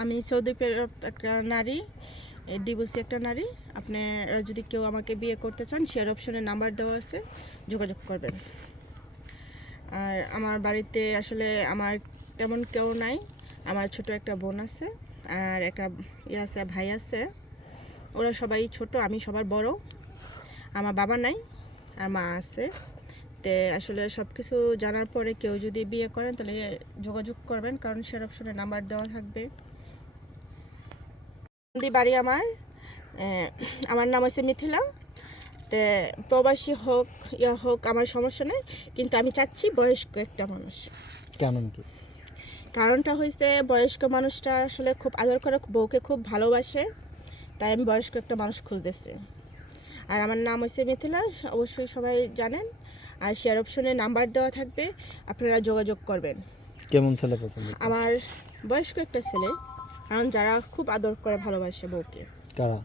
আমি সৌদি আরব একটা নারী, ডিভোর্সি একটা নারী। আপনারা যদি কেউ আমাকে বিয়ে করতে চান, শেয়ার অপশনে নাম্বার দেওয়া আছে, যোগাযোগ করবেন। আর আমার বাড়িতে আসলে আমার তেমন কেউ নাই। আমার ছোট একটা বোন আছে আর একটা আছে, ভাই আছে। ওরা সবাই ছোট, আমি সবার বড়। আমার বাবা নাই আর মা আছে। তে আসলে সব কিছু জানার পরে কেউ যদি বিয়ে করেন তাহলে যোগাযোগ করবেন, কারণ শেয়ার অপশনে নাম্বার দেওয়া থাকবে। বাড়ি আমার নাম হচ্ছে মিথিলা। তে প্রবাসী হোক হোক আমার সমস্যা নেই, কিন্তু আমি চাচ্ছি বয়স্ক একটা মানুষ। কেমন কি? কারণটা হয়েছে বয়স্ক মানুষটা আসলে খুব আদর করে, বউকে খুব ভালোবাসে, তাই আমি বয়স্ক একটা মানুষ খুঁজতেছি। আর আমার নাম হচ্ছে মিথিলা, অবশ্যই সবাই জানেন। আর শেয়ার অপশনে নাম্বার দেওয়া থাকবে, আপনারা যোগাযোগ করবেন। কেমন ছেলে পছন্দ? আমার বয়স্ক একটা ছেলে, কারণ যারা খুব আদর করে ভালোবাসে বউকে। কারা?